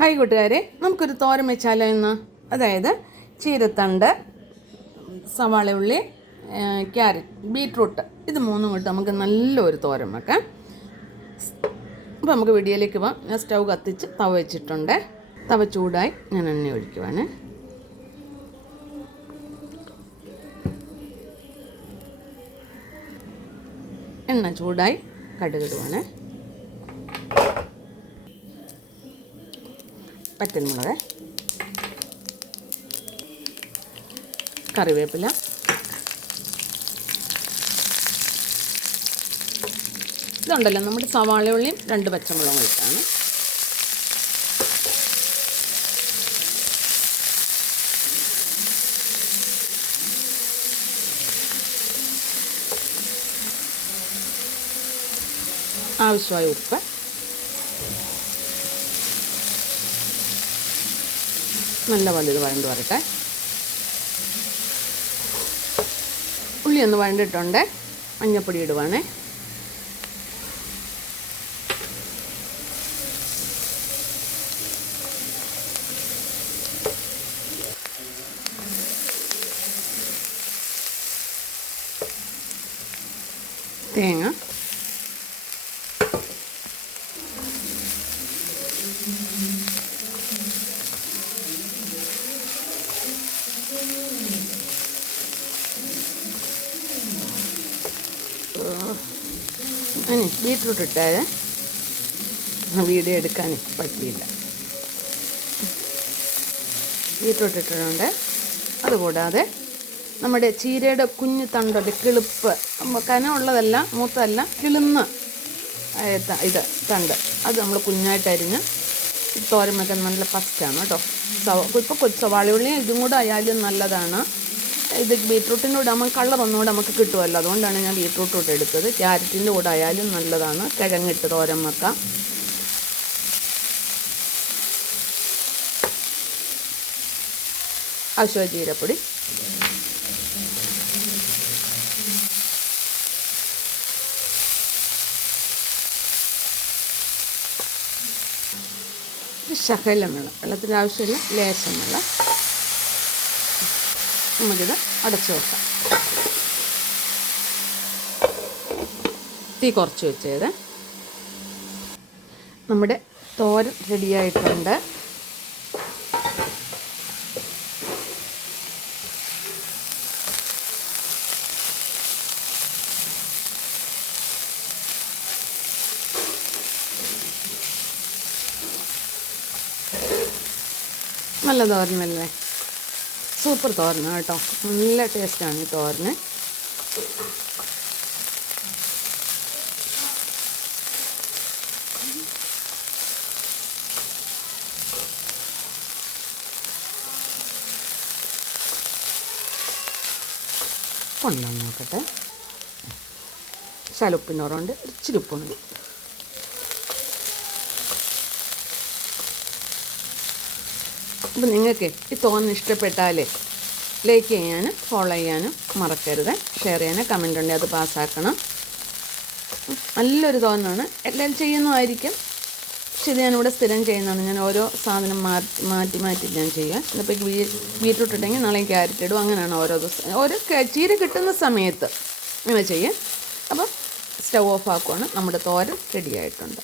Hi കൂട്ടുകാരെ, നമുക്കൊരു തോരൻ വെച്ചാലോ ഇന്ന്. അതായത് ചീരത്തണ്ട്, സവാള ഉള്ളി, ക്യാരറ്റ്, ബീട്രൂട്ട്, ഇത് മൂന്നും ഇട്ട് നമുക്ക് നല്ലൊരു തോരൻ വെക്കാം. അപ്പോൾ നമുക്ക് വീഡിയോയിലേക്ക് പോകാം. ഞാൻ സ്റ്റൗ കത്തിച്ച് തവ വെച്ചിട്ടുണ്ട്. തവ ചൂടായി ഞാൻ എണ്ണ ഒഴിക്കുവാണ്. എണ്ണ ചൂടായി കടുകിടുവാണ്. പച്ചമുളക്, കറിവേപ്പില, ഇതുണ്ടല്ലോ നമ്മുടെ സവാള ഉള്ളിയും 2 പച്ചമുളകും ഇട്ടാണ്. ആവശ്യമായ ഉപ്പ്, നല്ല വലുത് വഴണ്ട് വരട്ടെ. ഉള്ളി ഒന്ന് വഴണ്ടിട്ടുണ്ട്. മഞ്ഞൾപ്പൊടി ഇടുവാണേ. തേങ്ങ, ബീട്രൂട്ട് ഇട്ടാൽ വീഡിയോ എടുക്കാൻ പറ്റിയില്ല. ബീട്രൂട്ട് ഇട്ടിട്ടുണ്ട്. അതുകൂടാതെ നമ്മുടെ ചീരയുടെ കുഞ്ഞു തണ്ടൊക്കെ കിളിപ്പ്, കനമുള്ളതല്ല, മൂത്തതല്ല, കിളുന്ന ഇത് തണ്ട്, അത് നമ്മൾ കുഞ്ഞായിട്ട് അരിഞ്ഞ് തോരൻ വെക്കാൻ നല്ല ഫസ്റ്റാണ് കേട്ടോ. ഇപ്പോൾ സവാളയുള്ളി ഇതും കൂടെ ആയാലും നല്ലതാണ്. ഇത് ബീട്രൂട്ടിൻ്റെ കൂടെ ആകുമ്പോൾ കളർ ഒന്നുകൂടെ നമുക്ക് കിട്ടുമല്ലോ, അതുകൊണ്ടാണ് ഞാൻ ബീട്രൂട്ട് കൂടെ എടുത്തത്. ക്യാരറ്റിൻ്റെ കൂടെ ആയാലും നല്ലതാണ്. കിഴങ്ങിട്ട് തോരൻ വെക്കാം. ആവശ്യമായ ജീരപ്പൊടി, ശകലം വെള്ളം, വെള്ളത്തിൻ്റെ ആവശ്യമില്ല, ലേശം വെള്ളം. നമുക്കിത് അടച്ചു വെക്കാം. തീ കുറച്ച് വെച്ചത്. നമ്മുടെ തോരൻ റെഡിയായിട്ടുണ്ട്. നല്ല തോരനല്ലേ, സൂപ്പർ തോരനാണ് കേട്ടോ. നല്ല ടേസ്റ്റാണ് ഈ തോരന്. കൊണ്ടുവന്ന് നോക്കട്ടെ. ശലുപ്പിന് ഓറുണ്ട്, ഇച്ചിരി ഉപ്പുണ്ട്. അപ്പോൾ നിങ്ങൾക്ക് ഈ തോരൻ ഇഷ്ടപ്പെട്ടാലേ ലൈക്ക് ചെയ്യാനും ഫോളോ ചെയ്യാനും മറക്കരുത്. ഷെയർ ചെയ്യാനും കമൻ്റ് ഉണ്ടെങ്കിൽ അത് പാസ്സാക്കണം. നല്ലൊരു തോരനാണ്. എല്ലാവരും ചെയ്യുന്നതായിരിക്കും. പക്ഷേ ഇത് ഞാനിവിടെ സ്ഥിരം ചെയ്യുന്നതാണ്. ഞാൻ ഓരോ സാധനം മാറ്റി ഞാൻ ചെയ്യുക. ഇന്നിപ്പോൾ ബീറ്റ്റൂട്ട് ഇട്ടെങ്കിൽ നാളെ ക്യാരറ്റ് ഇടും. അങ്ങനെയാണ് ഓരോ ദിവസം ഓരോ ചീര കിട്ടുന്ന സമയത്ത് ഇങ്ങനെ ചെയ്യും. അപ്പം സ്റ്റൗ ഓഫ് ആക്കുവാണ്. നമ്മുടെ തോരൻ റെഡി ആയിട്ടുണ്ട്.